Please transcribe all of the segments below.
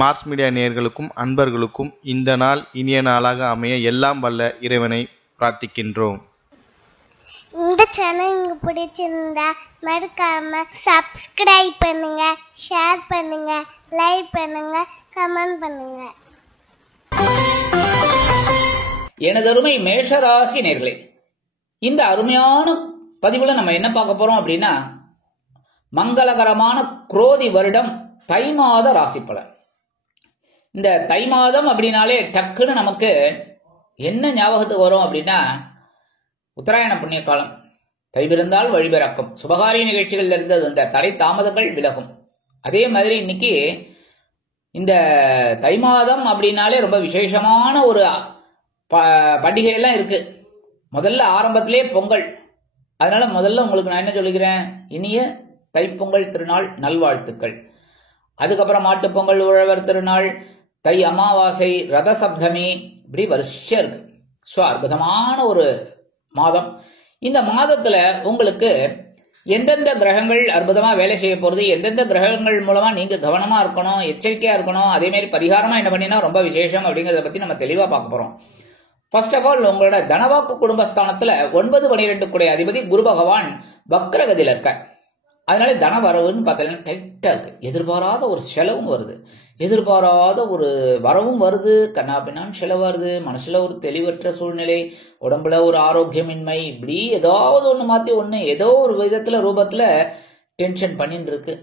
Mars media நேயர்களுக்கும் அன்பர்களுக்கும் இந்த நாள் இனிய நாளாக அமைய எல்லாம் வல்ல இறைவனை பிரார்த்திக்கின்றோம். இந்த சேனல் உங்களுக்கு பிடிச்சிருந்தா மறக்காம சப்ஸ்கிரைப் பண்ணுங்க, ஷேர் பண்ணுங்க, லைக் பண்ணுங்க, கமெண்ட் பண்ணுங்க. எனதருமை மேஷராசி நேயர்களே, இந்த அருமையான பதிவுல நம்ம என்ன பார்க்க போறோம் அப்படின்னா, மங்களகரமான குரோதி வருடம் தை மாத ராசி பலன். இந்த தை மாதம் அப்படின்னாலே டக்குன்னு நமக்கு என்ன ஞாபகத்துக்கு வரும் அப்படின்னா, உத்தராயண புண்ணிய காலம், தை பிறந்தால் வழிபிறக்கும், சுபகாரிய நிகழ்ச்சிகள் இருந்தது இந்த தடை தாமதங்கள் விலகும். அதே மாதிரி இன்னைக்கு இந்த தை மாதம் அப்படின்னாலே ரொம்ப விசேஷமான ஒரு பண்டிகை எல்லாம் இருக்கு. முதல்ல ஆரம்பத்திலே பொங்கல். அதனால முதல்ல உங்களுக்கு நான் என்ன சொல்லிக்கிறேன், இனிய தைப்பொங்கல் திருநாள் நல்வாழ்த்துக்கள். அதுக்கப்புறம் மாட்டுப்பொங்கல், உழவர் திருநாள், தை அமாவாசை, ரத சப்தமி, இப்படி வரிசையா இருக்கு. ஸோ அற்புதமான ஒரு மாதம். இந்த மாதத்துல உங்களுக்கு எந்தெந்த கிரகங்கள் அற்புதமா வேலை செய்ய போறது, எந்தெந்த கிரகங்கள் மூலமா நீங்க கவனமா இருக்கணும், எச்சரிக்கையா இருக்கணும், அதே மாதிரி பரிகாரமா என்ன பண்ணினா ரொம்ப விசேஷம் அப்படிங்கறத பத்தி நம்ம தெளிவா பார்க்க போறோம். ஃபர்ஸ்ட் ஆஃப் ஆல், உங்களோட தனவாக்கு குடும்பஸ்தானத்துல 9-12 கூடிய அதிபதி குரு பகவான் வக்ரகதியில இருக்க. அதனால தன வரவுன்னு பார்த்தீங்கன்னா டைட்டா இருக்கு. எதிர்பாராத ஒரு செலவும் வருது, எதிர்பாராத ஒரு வரவும் வருது, கண்ணாபின்னான்னு செலவு வருது, மனசுல ஒரு தெளிவற்ற சூழ்நிலை, உடம்புல ஒரு ஆரோக்கியமின்மை, இப்படி ஏதாவது ஒண்ணு மாத்தி ஒண்ணு ஏதோ ஒரு விதத்துல ரூபத்துல டென்ஷன் பண்ணிட்டு இருக்கு.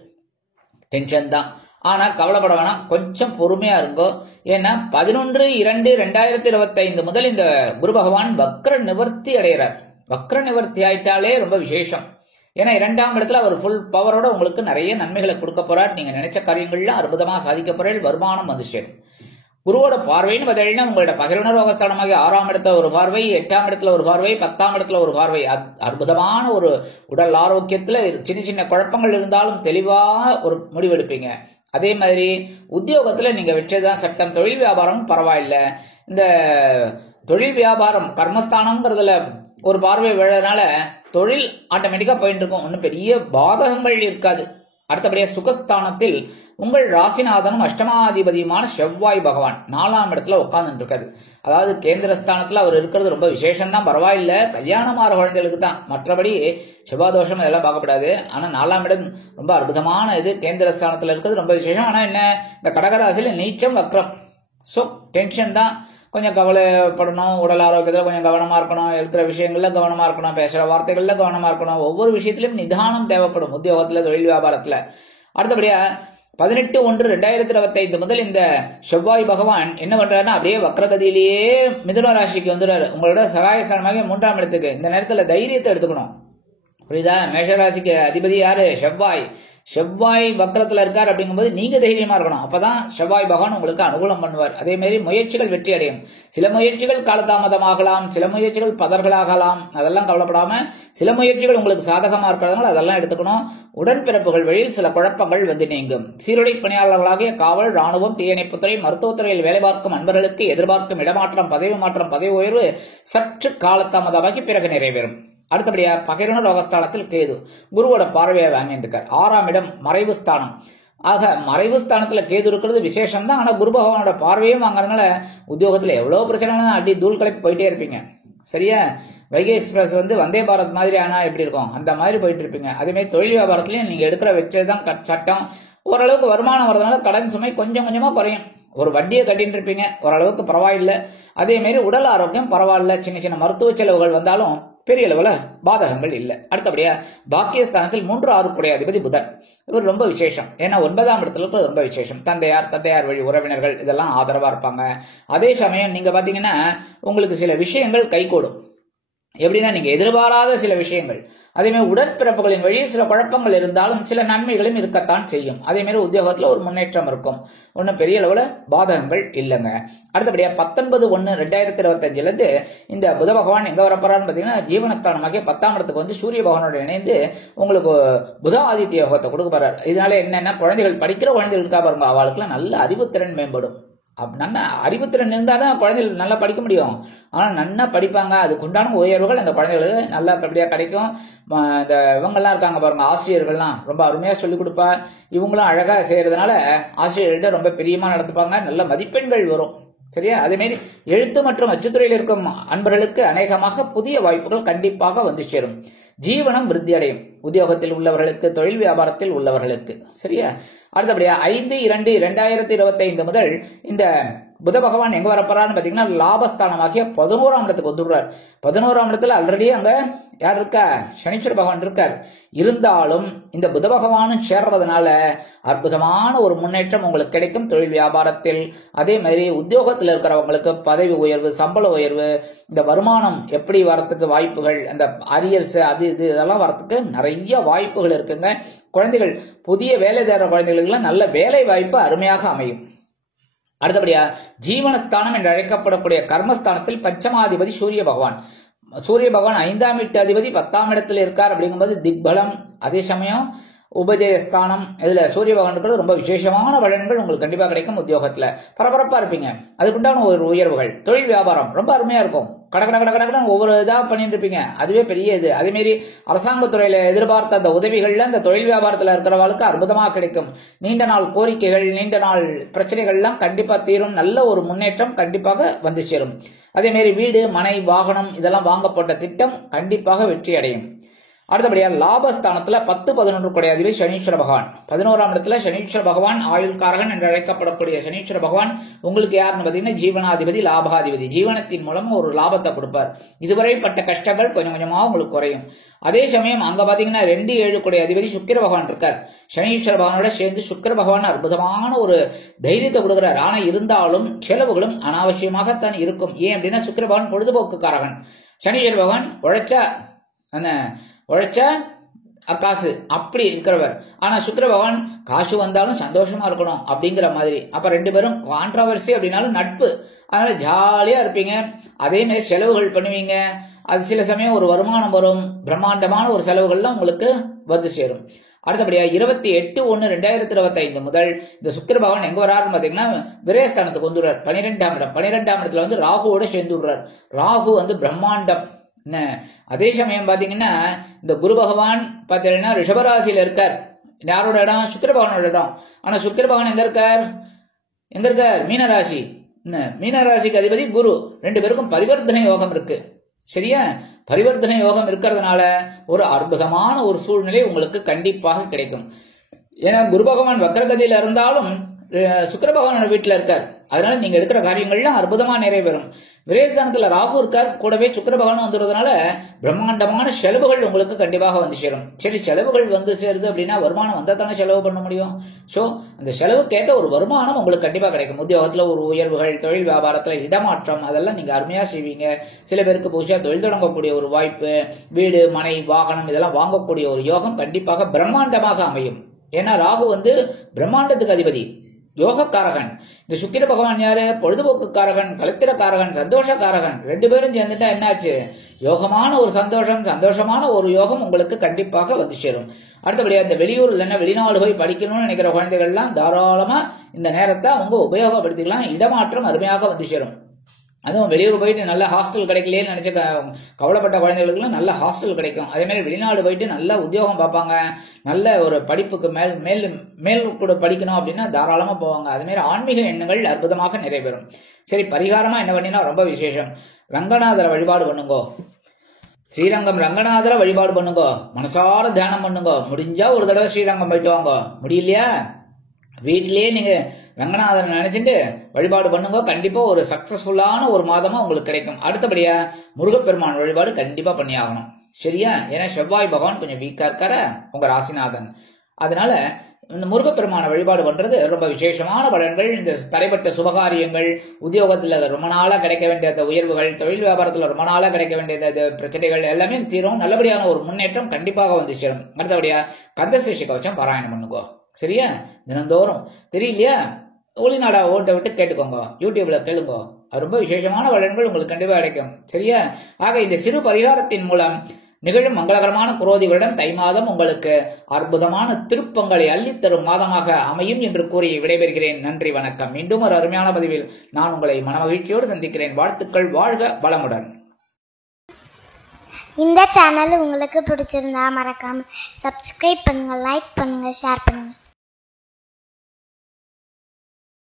டென்ஷன் தான். ஆனா கவலைப்பட வேணாம், கொஞ்சம் பொறுமையா இருங்கோ. ஏன்னா 11-2-2025 முதல் இந்த குரு பகவான் வக்ர நிவர்த்தி அடைகிறார். வக்ர நிவர்த்தி ஆயிட்டாலே ரொம்ப விசேஷம். ஏன்னா 2ஆம் இடத்துல அவர் ஃபுல் பவரோட உங்களுக்கு நிறைய நன்மைகளை கொடுக்க போறார். நீங்க நினைச்ச காரியங்கள்லாம் அற்புதமா சாதிக்க போறீர்கள். வருமானம் வந்து சேரும். குருவோட பார்வைன்னு பார்த்தீங்கன்னா உங்களோட பகிர்வுணர் ரோகஸ்தானமாக 6ஆம் இடத்துல ஒரு பார்வை, 8ஆம் இடத்துல ஒரு பார்வை, 10ஆம் இடத்துல ஒரு பார்வை. அற்புதமான ஒரு உடல் ஆரோக்கியத்துல சின்ன சின்ன குழப்பங்கள் இருந்தாலும் தெளிவாக ஒரு முடிவெடுப்பீங்க. அதே மாதிரி உத்தியோகத்துல நீங்க வெற்றிதான் சட்டம். தொழில் வியாபாரம் பரவாயில்ல. இந்த தொழில் வியாபாரம் கர்மஸ்தானம்ங்கிறதுல ஒரு பார்வை விழறதுனால தொழில் ஆட்டோமேட்டிக்கா போயிட்டு இருக்கும். ஒன்னும் பெரிய பாதகங்கள் இருக்காது. அடுத்தபடியா சுகஸ்தானத்தில் உங்கள் ராசிநாதனும் அஷ்டமாதிபதியுமான செவ்வாய் பகவான் 4ஆம் இடத்துல உட்கார்ந்துட்டு இருக்காரு. அதாவது கேந்திரஸ்தானத்துல அவர் இருக்கிறது ரொம்ப விசேஷம் தான், பரவாயில்ல. கல்யாணமான குழந்தைகளுக்கு தான், மற்றபடி செவ்வாதோஷம் இதெல்லாம் பார்க்கப்படாது. ஆனா 4ஆம் இடம் ரொம்ப அற்புதமான இது. கேந்திரஸ்தானத்துல இருக்கிறது ரொம்ப விசேஷம். ஆனா என்ன, இந்த கடகராசியில நீச்சம் வக்ரம். சோ டென்ஷன் தான். கொஞ்சம் கவலைப்படணும், உடல் ஆரோக்கியத்துல கொஞ்சம் கவனமா இருக்கணும், இருக்கிற விஷயங்கள்ல கவனமா இருக்கணும், பேசுற வார்த்தைகள்ல கவனமா இருக்கணும். ஒவ்வொரு விஷயத்திலும் நிதானம் தேவைப்படும் உத்தியோகத்துல, தொழில் வியாபாரத்துல. அடுத்தபடியா 18-1-2025 முதல் இந்த செவ்வாய் பகவான் என்ன பண்றாருன்னா, அப்படியே வக்ரகதியிலேயே மிதுன ராசிக்கு வந்துடுறாரு. உங்களோட சகாயஸ்தானமாக 3ஆம் இடத்துக்கு. இந்த நேரத்துல தைரியத்தை எடுத்துக்கணும், புரியுதா? மேஷராசிக்கு அதிபதி யாரு? செவ்வாய். செவ்வாய் வக்ரத்துல இருக்கார். அப்படிங்கும்போது நீங்க தைரியமா இருக்கணும். அப்பதான் செவ்வாய் பகவான் உங்களுக்கு அனுகூலம் பண்ணுவார். அதே மாதிரி முயற்சிகள் வெற்றி அடையும். சில முயற்சிகள் காலதாமதமாகலாம், சில முயற்சிகள் பதர்களாகலாம். அதெல்லாம் கவலைப்படாம சில முயற்சிகள் உங்களுக்கு சாதகமா இருக்கிறதுனால அதெல்லாம் எடுத்துக்கணும். உடன்பிறப்புகள் வழியில் சில குழப்பங்கள் வந்து நீங்கும். சீருடை பணியாளர்களாகிய காவல், ராணுவம், தீயணைப்புத்துறை, மருத்துவத்துறையில் வேலை பார்க்கும் அன்பர்களுக்கு எதிர்பார்க்கும் இடமாற்றம், பதவி மாற்றம், பதவி உயர்வு சற்று காலதாமதமாகி பிறகு நிறைவேறும். அடுத்தபடியா பகிர்வுணர் ரோகஸ்தானத்தில் கேது குருவோட பார்வையை வாங்கிட்டு இருக்கார். 6ஆம் இடம் மறைவு ஸ்தானம். ஆக மறைவு ஸ்தானத்துல கேது இருக்கிறது விசேஷம் தான். ஆனா குரு பகவானோட பார்வையும் வாங்கறதுனால உத்தியோகத்துல எவ்வளவு பிரச்சனை அடி தூள் கலப்பி போயிட்டே இருப்பீங்க. சரியா? வைகை எக்ஸ்பிரஸ் வந்தே பாரத் மாதிரி ஆனா எப்படி இருக்கும், அந்த மாதிரி போயிட்டு இருப்பீங்க. அதே மாதிரி தொழில் வியாபாரத்திலயும் நீங்க எடுக்கிற வச்சதுதான் சட்டம். ஓரளவுக்கு வருமானம் வர்றதுனால கடன் சுமை கொஞ்சம் கொஞ்சமா குறையும். ஒரு வட்டியை கட்டிட்டு இருப்பீங்க, ஓரளவுக்கு பரவாயில்லை. அதே மாதிரி உடல் ஆரோக்கியம் பரவாயில்ல. சின்ன சின்ன மருத்துவ செலவுகள் வந்தாலும் பெரிய அளவுல பாதகங்கள் இல்லை. அடுத்தபடியா பாக்கியஸ்தானத்தில் 3-6 கூடிய அதிபதி புதன். இவர் ரொம்ப விசேஷம். ஏன்னா 9ஆம் இடத்துல இருக்கிறது ரொம்ப விசேஷம். தந்தையார் வழி உறவினர்கள் இதெல்லாம் ஆதரவா இருப்பாங்க. அதே சமயம் நீங்க பாத்தீங்கன்னா உங்களுக்கு சில விஷயங்கள் கைகூடும். எப்படின்னா நீங்க எதிர்பாராத சில விஷயங்கள். அதே மாதிரி உடற்பிறப்புகளின் வழியில் சில குழப்பங்கள் இருந்தாலும் சில நன்மைகளும் இருக்கத்தான் செய்யும். அதே மாதிரி உத்தியோகத்துல ஒரு முன்னேற்றம் இருக்கும். ஒன்னும் பெரிய அளவுல பாதகங்கள் இல்லைங்க. அடுத்தபடியா 19-1-2025 இருந்து இந்த புத பகவான் எங்க வரப்போறான்னு பாத்தீங்கன்னா, ஜீவனஸ்தானமாகிய 10ஆம் இடத்துக்கு சூரிய பகவானோட இணைந்து உங்களுக்கு புத ஆதித்ய யோகத்தை கொடுக்க போறாரு. இதனால என்னன்னா, குழந்தைகள் படிக்கிற குழந்தைகள் இருக்கா பாருங்க, அவளுக்குலாம் நல்ல அறிவுத்திறன் மேம்படும். நல்லா அறிவுத்திறன் இருந்தால் தான் குழந்தைகள் நல்லா படிக்க முடியும். ஆனால் நல்லா படிப்பாங்க, அதுக்கு உண்டான உயர்வுகள் அந்த குழந்தைகளுக்கு நல்லா படிப்படியாக கிடைக்கும். இந்த இவங்கெல்லாம் இருக்காங்க பாருங்க, ஆசிரியர்கள்லாம் ரொம்ப அருமையாக சொல்லிக் கொடுப்பா. இவங்களும் அழகாக செய்கிறதுனால ஆசிரியர்கள்ட்ட ரொம்ப பிரியமாக நடத்துப்பாங்க, நல்ல மதிப்பெண்கள் வரும். சரியா? அதேமாரி எழுத்து மற்றும் அச்சுத்துறையில் இருக்கும் அன்பர்களுக்கு அநேகமாக புதிய வாய்ப்புகள் கண்டிப்பாக வந்து சேரும். ஜீவனம் விருத்தி அடையும், உத்தியோகத்தில் உள்ளவர்களுக்கு, தொழில் வியாபாரத்தில் உள்ளவர்களுக்கு. சரியா? அடுத்தபடியா 5/2/2025 முதல் இந்த புத பகவான் எங்க வரப்போறான்னு பாத்தீங்கன்னா லாபஸ்தானமாகிய 11ஆம் இடத்துக்கு வந்துடுறார். 11ஆம் இடத்துல ஆல்ரெடி அங்க யார் இருக்கா? சனீஸ்வர பகவான் இருக்கார். இருந்தாலும் இந்த புத பகவானும் சேர்றதுனால அற்புதமான ஒரு முன்னேற்றம் உங்களுக்கு கிடைக்கும் தொழில் வியாபாரத்தில். அதே மாதிரி உத்தியோகத்தில் இருக்கிறவங்களுக்கு பதவி உயர்வு, சம்பள உயர்வு, இந்த வருமானம் எப்படி வரத்துக்கு வாய்ப்புகள், அந்த அரியர்ஸ் அது இது இதெல்லாம் வரத்துக்கு நிறைய வாய்ப்புகள் இருக்குங்க. குழந்தைகள் புதிய வேலை தேடுற குழந்தைகளுக்கு நல்ல வேலை வாய்ப்பு அருமையாக அமையும். அடுத்தபடியா ஜீவனஸ்தானம் என்று அழைக்கப்படக்கூடிய கர்மஸ்தானத்தில் பஞ்சமாதிபதி சூரிய பகவான். சூரிய பகவான் 5ஆம் வீட்டு அதிபதி 10ஆம் இடத்துல இருக்கார். அப்படிங்கும்போது திக்பலம், அதே சமயம் உபஜயஸ்தானம், இதுல சூரிய பகவான் இருக்கிறது ரொம்ப விசேஷமான பலன்கள் உங்களுக்கு கண்டிப்பா கிடைக்கும். உத்தியோகத்துல பரபரப்பா இருப்பீங்க, அதுக்குண்டான ஒரு உயர்வுகள். தொழில் வியாபாரம் ரொம்ப அருமையா இருக்கும், கடகட ஒவ்வொரு இதா பண்ணிட்டு இருப்பீங்க, அதுவே பெரிய இது. அதே மாதிரி அரசாங்கத்துறையில எதிர்பார்த்த அந்த உதவிகள்ல அந்த தொழில் வியாபாரத்துல இருக்கிறவங்களுக்கு அற்புதமா கிடைக்கும். நீண்ட நாள் கோரிக்கைகள், நீண்ட நாள் பிரச்சனைகள்லாம் கண்டிப்பா தீரும், நல்ல ஒரு முன்னேற்றம் கண்டிப்பாக வந்து சேரும். அதே மாதிரி வீடு, மனை, வாகனம் இதெல்லாம் வாங்கப்பட்ட திட்டம் கண்டிப்பாக வெற்றி அடையும். அடுத்தபடியா லாபஸ்தானத்துல 10-11 கூடிய அதிபதி சனீஸ்வர பகவான். 11ஆம் இடத்துல சனீஸ்வர பகவான் ஆயுள்காரகன் என்று அழைக்கப்படக்கூடிய சனீஸ்வர பகவான் உங்களுக்கு யாருன்னு பாத்தீங்கன்னா ஜீவனாதிபதி, லாபாதிபதி. ஜீவனத்தின் மூலமா ஒரு லாபத்தை கொடுப்பார். இதுவரை பட்ட கஷ்டங்கள் கொஞ்சம் கொஞ்சமா உங்களுக்கு குறையும். அதே சமயம் அங்க பாத்தீங்கன்னா 2-7 கூடிய அதிபதி சுக்கிர பகவான் இருக்கார். சனீஸ்வர பகவானோட சேர்ந்து சுக்கிர பகவான் அற்புதமான ஒரு தைரியத்தை கொடுக்கிறார். ஆனா இருந்தாலும் செலவுகளும் அனாவசியமாகத்தான் இருக்கும். ஏன் அப்படின்னா சுக்கிர பகவான் பொழுதுபோக்குக்காரகன். சனீஸ்வர பகவான் உழைச்சா காசு அப்படி இருக்கிறவர். ஆனா சுக்கிர பகவான் காசு வந்தாலும் சந்தோஷமா இருக்கணும் அப்படிங்கிற மாதிரி. அப்ப ரெண்டு பேரும் கான்ட்ராவர்சி அப்படின்னாலும் நட்பு, அதனால ஜாலியா இருப்பீங்க. அதே மாதிரி செலவுகள் பண்ணுவீங்க. அது சில சமயம் ஒரு வருமானம் வரும், பிரம்மாண்டமான ஒரு செலவுகள்லாம் உங்களுக்கு வந்து சேரும். அடுத்தபடியா 28/1/2025 முதல் இந்த சுக்கிர பகவான் எங்க வராருன்னு பாத்தீங்கன்னா விரயஸ்தானத்துக்கு வந்துடுறார். 12ஆம் இடம். 12ஆம் இடத்துல வந்து ராகுவோட சேர்ந்து விடுறார். ராகு வந்து பிரம்மாண்டம். அதே சமயம் பாத்தீங்கன்னா இந்த குரு பகவான் பாத்தீங்கன்னா ரிஷபராசியில இருக்கார். யாரோட இடம்? சுக்கிர பகவானோட இடம். ஆனா சுக்கிர பகவான் எங்க இருக்கார்? மீனராசி. மீனராசிக்கு அதிபதி குரு. ரெண்டு பேருக்கும் பரிவர்த்தனை யோகம் இருக்கு. சரியா? பரிவர்த்தனை யோகம் இருக்கிறதுனால ஒரு அற்புதமான ஒரு சூழ்நிலை உங்களுக்கு கண்டிப்பாக கிடைக்கும். ஏன்னா குரு பகவான் வக்ரகதியில இருந்தாலும் சுக்கிர பகவானோட வீட்டுல இருக்கார். அதனால நீங்க எடுக்கிற காரியங்கள்லாம் அற்புதமா நிறைவேறும். விரயஸ்தானத்துல ராகு இருக்கார், கூடவே சுக்கிர பகவான் வந்துடுறதுனால பிரம்மாண்டமான செலவுகள் உங்களுக்கு கண்டிப்பாக வந்து சேரும். சரி, செலவுகள் வந்து சேருது அப்படின்னா வருமானம் வந்தா தானே செலவு பண்ண முடியும். சோ அந்த செலவுக்கேற்ற ஒரு வருமானம் உங்களுக்கு கண்டிப்பா கிடைக்கும். உத்தியோகத்துல ஒரு உயர்வுகள், தொழில் வியாபாரத்துல இடமாற்றம், அதெல்லாம் நீங்க அருமையா செய்வீங்க. சில பேருக்கு புதுசா தொழில் தொடங்கக்கூடிய ஒரு வாய்ப்பு, வீடு, மனை, வாகனம் இதெல்லாம் வாங்கக்கூடிய ஒரு யோகம் கண்டிப்பாக பிரம்மாண்டமாக அமையும். ஏன்னா ராகு வந்து பிரம்மாண்டத்துக்கு அதிபதி, யோகக்காரகன். இந்த சுக்கிர பகவான் யாரு? பொழுதுபோக்குக்காரகன், கலத்திரக்காரகன், சந்தோஷக்காரகன். ரெண்டு பேரும் சேர்ந்துட்டா என்னாச்சு? யோகமான ஒரு சந்தோஷமான ஒரு யோகம் உங்களுக்கு கண்டிப்பாக வந்து சேரும். அடுத்தபடியா இந்த வெளியூர் இல்லைன்னா வெளிநாடு போய் படிக்கணும்னு நினைக்கிற குழந்தைகள்லாம் தாராளமா இந்த நேரத்தை அவங்க உபயோகப்படுத்திக்கலாம். இடமாற்றம் அருமையாக வந்து சேரும். அதுவும் வெளியூர் போயிட்டு நல்ல ஹாஸ்டல் கிடைக்கலையேன்னு நினைச்ச கவலைப்பட்ட குழந்தைகளுக்குலாம் நல்ல ஹாஸ்டல் கிடைக்கும். அதே மாதிரி வெளிநாடு போயிட்டு நல்ல உத்தியோகம் பார்ப்பாங்க. நல்ல ஒரு படிப்புக்கு மேல் கூட படிக்கணும் அப்படின்னா தாராளமா போவாங்க. அதே மாதிரி ஆன்மீக எண்ணங்கள் அற்புதமாக நிறைவேறும். சரி, பரிகாரமா என்ன பண்ணினா ரொம்ப விசேஷம். ரங்கநாதரை வழிபாடு பண்ணுங்க. ஸ்ரீரங்கம் ரங்கநாதரை வழிபாடு பண்ணுங்க. மனசார தியானம் பண்ணுங்க. முடிஞ்சா ஒரு தடவை ஸ்ரீரங்கம் போயிட்டு வாங்க. முடியலையா வீட்டிலேயே நீங்க ரங்கநாதன் நினைச்சிட்டு வழிபாடு பண்ணுங்க. கண்டிப்பா ஒரு சக்சஸ்ஃபுல்லான ஒரு மாதமா உங்களுக்கு கிடைக்கும். அடுத்தபடியா முருகப்பெருமான் வழிபாடு கண்டிப்பா பண்ணி ஆகணும். சரியா? ஏன்னா செவ்வாய் பகவான் கொஞ்சம் வீக்கா இருக்கார உங்க ராசிநாதன். அதனால இந்த முருகப்பெருமான வழிபாடு பண்றது ரொம்ப விசேஷமான பலன்கள். இந்த தடைப்பட்ட சுபகாரியங்கள், உத்தியோகத்துல ரொம்ப நாளா கிடைக்க வேண்டிய உயர்வுகள், தொழில் வியாபாரத்துல ரொம்ப நாளா கிடைக்க வேண்டிய பிரச்சனைகள் எல்லாமே தீரும். நல்லபடியான ஒரு முன்னேற்றம் கண்டிப்பாக வந்து சேரும். அடுத்தபடியா கந்தசஷ்டி கவசம் பாராயணம் பண்ணுங்க. சரியா? தினந்தோறும் தெரியலையா? ஒளிநாடா ஓட்டை விட்டு கேட்டுக்கோங்க, யூடியூப்ல கேளுங்க. ரொம்ப விசேஷமான பலன்கள் உங்களுக்கு கண்டிப்பா கிடைக்கும். சரியா? ஆக இந்த சிறு பரிகாரத்தின் மூலம் நிகழும் மங்களகரமான குரோதி வருடம் தை மாதம் உங்களுக்கு அற்புதமான திருப்பங்களை அள்ளித்தரும் மாதமாக அமையும் என்று கூறி விடைபெறுகிறேன். நன்றி, வணக்கம். மீண்டும் ஒரு அருமையான பதிவில் நான் உங்களை மனமகிழ்ச்சியோடு சந்திக்கிறேன். வாழ்த்துக்கள். வாழ்க வளமுடன். இந்த சேனல் உங்களுக்கு பிடிச்சிருந்தா மறக்காம சப்ஸ்கிரைப் பண்ணுங்க, லைக் பண்ணுங்க, ஷேர் பண்ணுங்க.